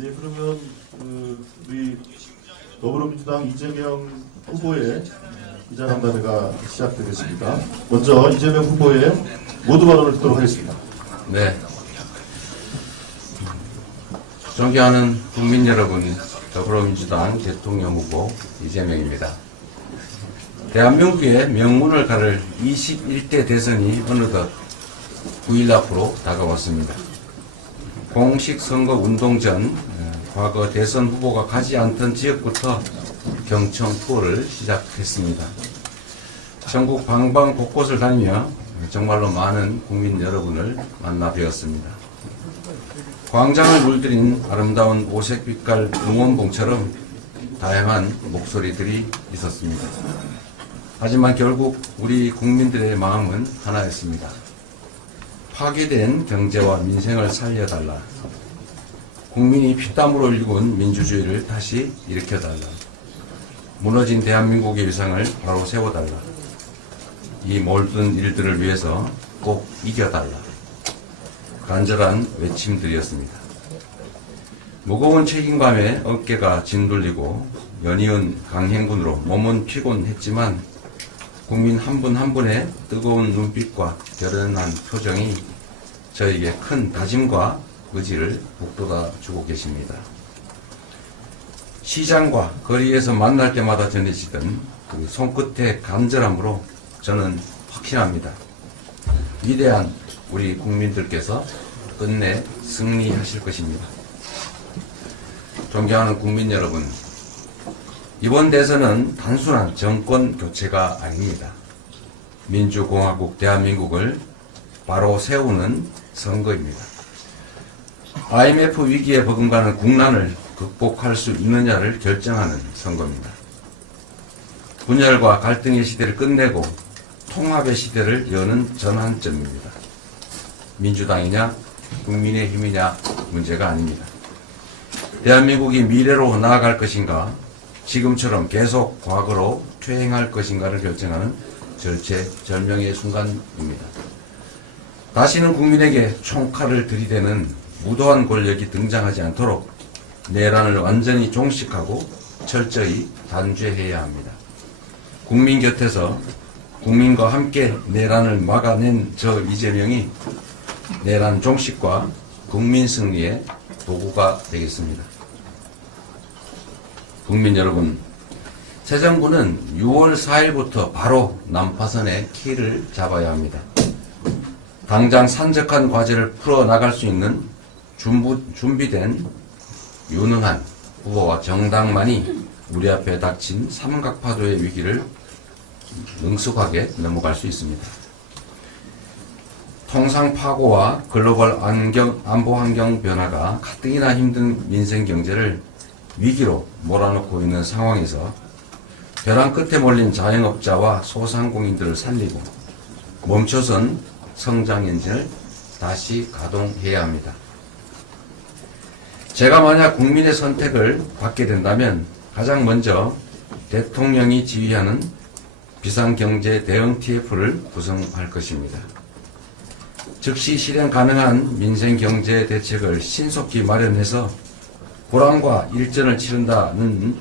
예, 그러면 우리 더불어민주당 이재명 후보의 기자간담회가 시작되겠습니다. 먼저 이재명 후보의 모두 발언을 듣도록 하겠습니다. 네. 존경하는 국민 여러분, 더불어민주당 대통령 후보 이재명입니다. 대한민국의 명문을 가를 21대 대선이 어느덧 9일 앞으로 다가왔습니다. 공식 선거 운동 전 과거 대선 후보가 가지 않던 지역부터 경청 투어를 시작했습니다. 전국 방방 곳곳을 다니며 정말로 많은 국민 여러분을 만나 뵈었습니다. 광장을 물들인 아름다운 오색 빛깔 응원봉처럼 다양한 목소리들이 있었습니다. 하지만 결국 우리 국민들의 마음은 하나였습니다. 파괴된 경제와 민생을 살려달라. 국민이 피땀으로 일군 민주주의를 다시 일으켜달라. 무너진 대한민국의 위상을 바로 세워달라. 이 모든 일들을 위해서 꼭 이겨달라. 간절한 외침들이었습니다. 무거운 책임감에 어깨가 짓눌리고 연이은 강행군으로 몸은 피곤했지만 국민 한 분 한 분의 뜨거운 눈빛과 결연한 표정이 저에게 큰 다짐과 의지를 북돋아 주고 계십니다. 시장과 거리에서 만날 때마다 전해지던 그 손끝의 간절함으로 저는 확신합니다. 위대한 우리 국민들께서 끝내 승리하실 것입니다. 존경하는 국민 여러분, 이번 대선은 단순한 정권 교체가 아닙니다. 민주공화국 대한민국을 바로 세우는 선거입니다. IMF 위기에 버금가는 국난을 극복할 수 있느냐를 결정하는 선거입니다. 분열과 갈등의 시대를 끝내고 통합의 시대를 여는 전환점입니다. 민주당이냐 국민의힘이냐 문제가 아닙니다. 대한민국이 미래로 나아갈 것인가, 지금처럼 계속 과거로 퇴행할 것인가를 결정하는 절체절명의 순간입니다. 다시는 국민에게 총칼을 들이대는 무도한 권력이 등장하지 않도록 내란을 완전히 종식하고 철저히 단죄해야 합니다. 국민 곁에서 국민과 함께 내란을 막아낸 저 이재명이 내란 종식과 국민 승리의 도구가 되겠습니다. 국민 여러분, 새 정부는 6월 4일부터 바로 난파선의 키를 잡아야 합니다. 당장 산적한 과제를 풀어나갈 수 있는 준비된 유능한 후보와 정당만이 우리 앞에 닥친 삼각파도의 위기를 능숙하게 넘어갈 수 있습니다. 통상 파고와 글로벌 안보 환경 변화가 가뜩이나 힘든 민생 경제를 위기로 몰아넣고 있는 상황에서 벼랑 끝에 몰린 자영업자와 소상공인들을 살리고 멈춰선 성장 엔진을 다시 가동해야 합니다. 제가 만약 국민의 선택을 받게 된다면 가장 먼저 대통령이 지휘하는 비상경제 대응 TF를 구성할 것입니다. 즉시 실행 가능한 민생경제 대책을 신속히 마련해서 불황과 일전을 치른다는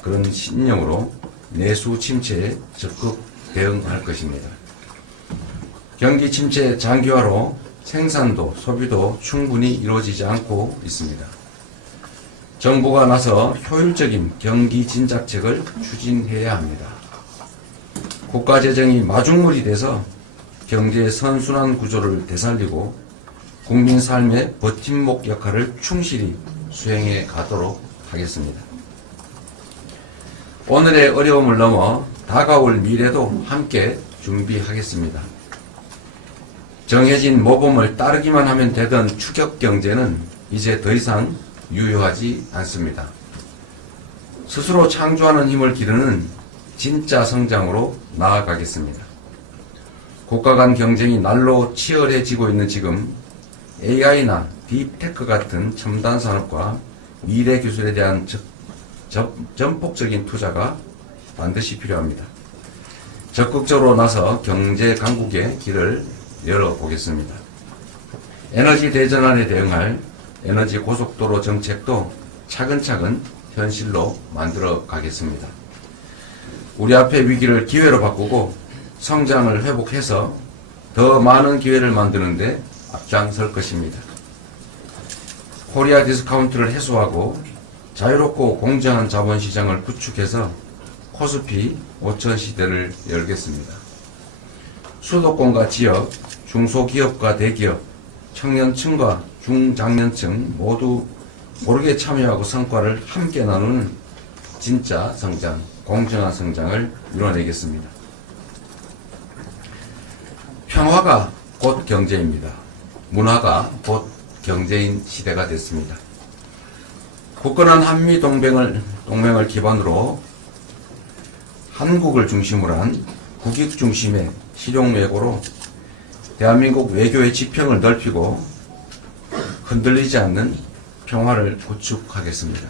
그런 신념으로 내수 침체에 적극 대응할 것입니다. 경기 침체 장기화로 생산도 소비도 충분히 이루어지지 않고 있습니다. 정부가 나서 효율적인 경기 진작책을 추진해야 합니다. 국가재정이 마중물이 돼서 경제의 선순환 구조를 되살리고 국민 삶의 버팀목 역할을 충실히 수행해 가도록 하겠습니다. 오늘의 어려움을 넘어 다가올 미래도 함께 준비하겠습니다. 정해진 모범을 따르기만 하면 되던 추격 경제는 이제 더 이상 유효하지 않습니다. 스스로 창조하는 힘을 기르는 진짜 성장으로 나아가겠습니다. 국가 간 경쟁이 날로 치열해지고 있는 지금 AI나 딥테크 같은 첨단 산업과 미래 기술에 대한 전폭적인 투자가 반드시 필요합니다. 적극적으로 나서 경제 강국의 길을 열어보겠습니다. 에너지 대전환에 대응할 에너지 고속도로 정책도 차근차근 현실로 만들어 가겠습니다. 우리 앞의 위기를 기회로 바꾸고 성장을 회복해서 더 많은 기회를 만드는데 앞장설 것입니다. 코리아 디스카운트를 해소하고 자유롭고 공정한 자본시장을 구축해서 코스피 5천 시대를 열겠습니다. 수도권과 지역, 중소기업과 대기업, 청년층과 중장년층 모두 고르게 참여하고 성과를 함께 나누는 진짜 성장, 공정한 성장을 이뤄내겠습니다. 평화가 곧 경제입니다. 문화가 곧 경제인 시대가 됐습니다. 굳건한 한미 동맹을 기반으로 한국을 중심으로 한 국익 중심의 실용외교로 대한민국 외교의 지평을 넓히고 흔들리지 않는 평화를 구축하겠습니다.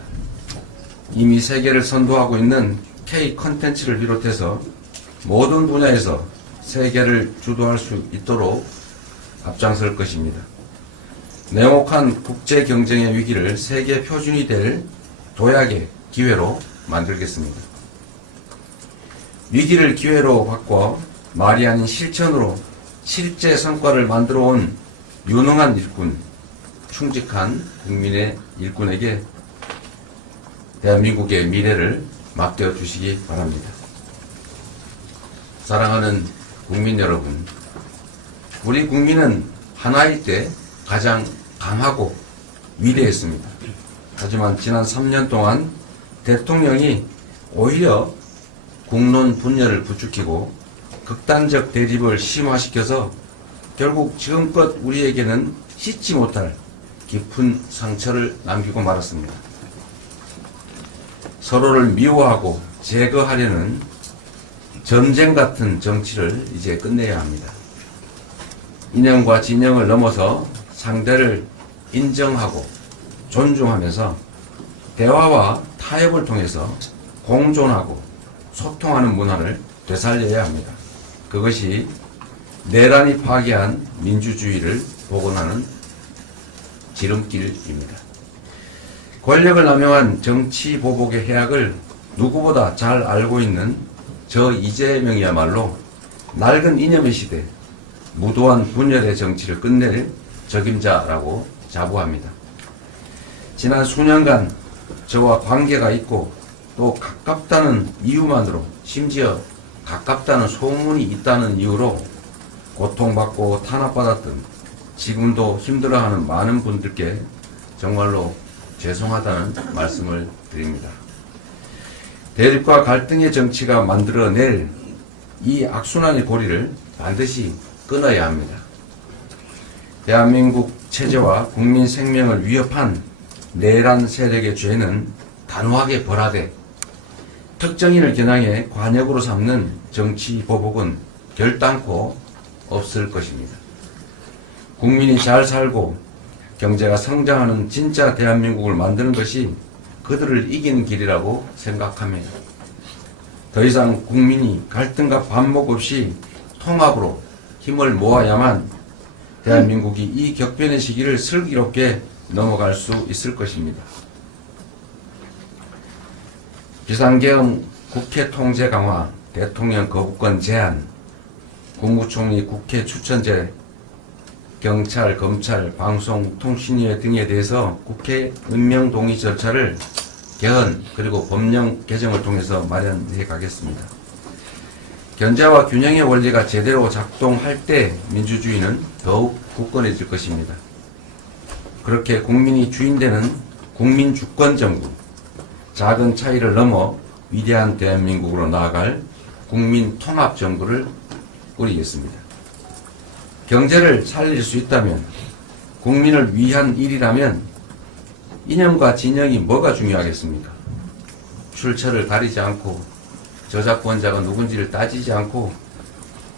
이미 세계를 선도하고 있는 K 컨텐츠를 비롯해서 모든 분야에서 세계를 주도할 수 있도록 앞장설 것입니다. 냉혹한 국제 경쟁의 위기를 세계 표준이 될 도약의 기회로 만들겠습니다. 위기를 기회로 바꿔 말이 아닌 실천으로 실제 성과를 만들어 온 유능한 일꾼, 충직한 국민의 일꾼에게 대한민국의 미래를 맡겨주시기 바랍니다. 사랑하는 국민 여러분, 우리 국민은 하나일 때 가장 강하고 위대했습니다. 하지만 지난 3년 동안 대통령이 오히려 국론 분열을 부추기고 극단적 대립을 심화시켜서 결국 지금껏 우리에게는 씻지 못할 깊은 상처를 남기고 말았습니다. 서로를 미워하고 제거하려는 전쟁 같은 정치를 이제 끝내야 합니다. 이념과 진영을 넘어서 상대를 인정하고 존중하면서 대화와 타협을 통해서 공존하고 소통하는 문화를 되살려야 합니다. 그것이 내란이 파괴한 민주주의를 복원하는 지름길입니다. 권력을 남용한 정치 보복의 해악을 누구보다 잘 알고 있는 저 이재명이야말로 낡은 이념의 시대, 무도한 분열의 정치를 끝낼 적임자라고 자부합니다. 지난 수년간 저와 관계가 있고 또 가깝다는 이유만으로, 심지어 가깝다는 소문이 있다는 이유로 고통받고 탄압받았던, 지금도 힘들어하는 많은 분들께 정말로 죄송하다는 말씀을 드립니다. 대립과 갈등의 정치가 만들어낼 이 악순환의 고리를 반드시 끊어야 합니다. 대한민국 체제와 국민 생명을 위협한 내란 세력의 죄는 단호하게 벌하되 특정인을 겨냥해 관역으로 삼는 정치 보복은 결단코 없을 것입니다. 국민이 잘 살고 경제가 성장하는 진짜 대한민국을 만드는 것이 그들을 이기는 길이라고 생각합니다. 더 이상 국민이 갈등과 반목 없이 통합으로 힘을 모아야만 대한민국이 이 격변의 시기를 슬기롭게 넘어갈 수 있을 것입니다. 비상계엄 국회 통제 강화, 대통령 거부권 제한, 국무총리 국회 추천제, 경찰, 검찰, 방송, 통신위원 등에 대해서 국회 임명 동의 절차를 개헌 그리고 법령 개정을 통해서 마련해 가겠습니다. 견제와 균형의 원리가 제대로 작동할 때 민주주의는 더욱 굳건해질 것입니다. 그렇게 국민이 주인되는 국민주권정부, 작은 차이를 넘어 위대한 대한민국으로 나아갈 국민통합정부를 꾸리겠습니다. 경제를 살릴 수 있다면, 국민을 위한 일이라면 이념과 진영이 뭐가 중요하겠습니까? 출처를 가리지 않고 저작권자가 누군지를 따지지 않고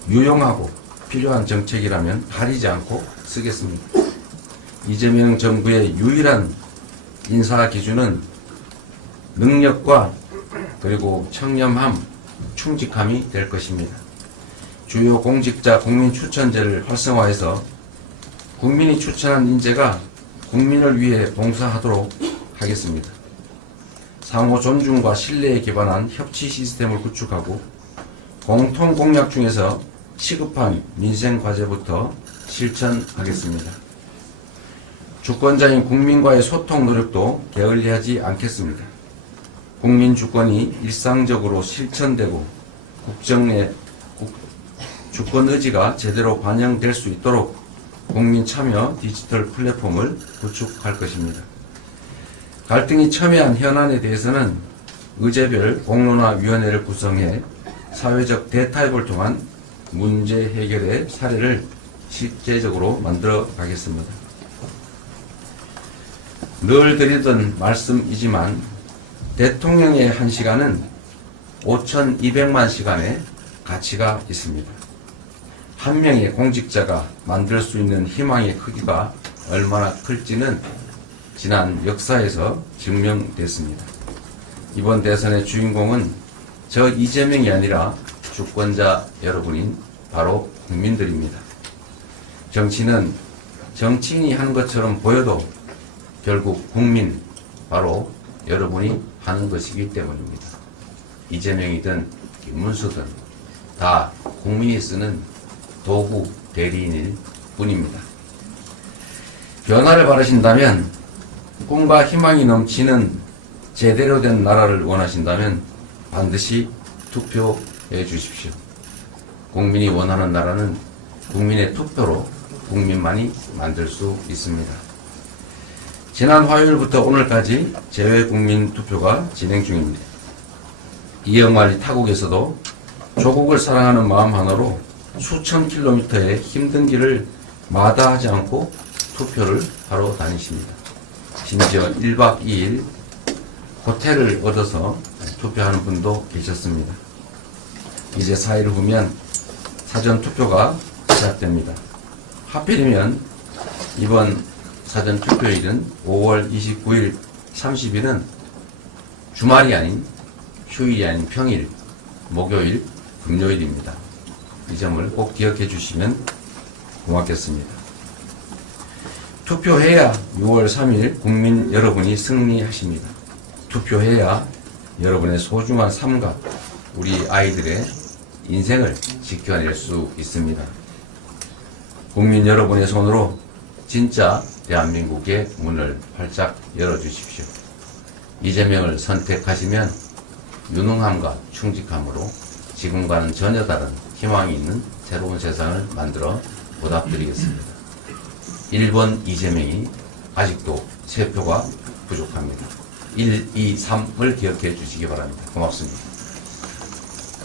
유용하고 필요한 정책이라면 가리지 않고 쓰겠습니다. 이재명 정부의 유일한 인사 기준은 능력과 그리고 청렴함, 충직함이 될 것입니다. 주요 공직자 국민 추천제를 활성화해서 국민이 추천한 인재가 국민을 위해 봉사하도록 하겠습니다. 상호 존중과 신뢰에 기반한 협치 시스템을 구축하고 공통 공약 중에서 시급한 민생 과제부터 실천하겠습니다. 주권자인 국민과의 소통 노력도 게을리하지 않겠습니다. 국민 주권이 일상적으로 실천되고 주권 의지가 제대로 반영될 수 있도록 국민 참여 디지털 플랫폼을 구축할 것입니다. 갈등이 첨예한 현안에 대해서는 의제별 공론화위원회를 구성해 사회적 대타협을 통한 문제 해결의 사례를 실제적으로 만들어 가겠습니다. 늘 드리던 말씀이지만 대통령의 1시간은 5,200만 시간의 가치가 있습니다. 한 명의 공직자가 만들 수 있는 희망의 크기가 얼마나 클지는 지난 역사에서 증명됐습니다. 이번 대선의 주인공은 저 이재명이 아니라 주권자 여러분인 바로 국민들입니다. 정치는 정치인이 하는 것처럼 보여도 결국 국민, 바로 여러분이 하는 것이기 때문입니다. 이재명이든 김문수든 다 국민이 쓰는 도구 대리인일 뿐입니다. 변화를 바라신다면, 꿈과 희망이 넘치는 제대로 된 나라를 원하신다면 반드시 투표해 주십시오. 국민이 원하는 나라는 국민의 투표로 국민만이 만들 수 있습니다. 지난 화요일부터 오늘까지 재외국민 투표가 진행 중입니다. 이영만리 타국에서도 조국을 사랑하는 마음 하나로 수천 킬로미터의 힘든 길을 마다하지 않고 투표를 하러 다니십니다. 심지어 1박 2일 호텔을 얻어서 투표하는 분도 계셨습니다. 이제 4일 후면 사전투표가 시작됩니다. 하필이면 이번 사전투표일은 5월 29일, 30일은 주말이 아닌 휴일이 아닌 평일, 목요일, 금요일입니다. 이 점을 꼭 기억해 주시면 고맙겠습니다. 투표해야 6월 3일 국민 여러분이 승리하십니다. 투표해야 여러분의 소중한 삶과 우리 아이들의 인생을 지켜낼 수 있습니다. 국민 여러분의 손으로 진짜 대한민국의 문을 활짝 열어주십시오. 이재명을 선택하시면 유능함과 충직함으로 지금과는 전혀 다른 희망이 있는 새로운 세상을 만들어 보답드리겠습니다. 1번 이재명이 아직도 3표가 부족합니다. 1, 2, 3을 기억해 주시기 바랍니다. 고맙습니다.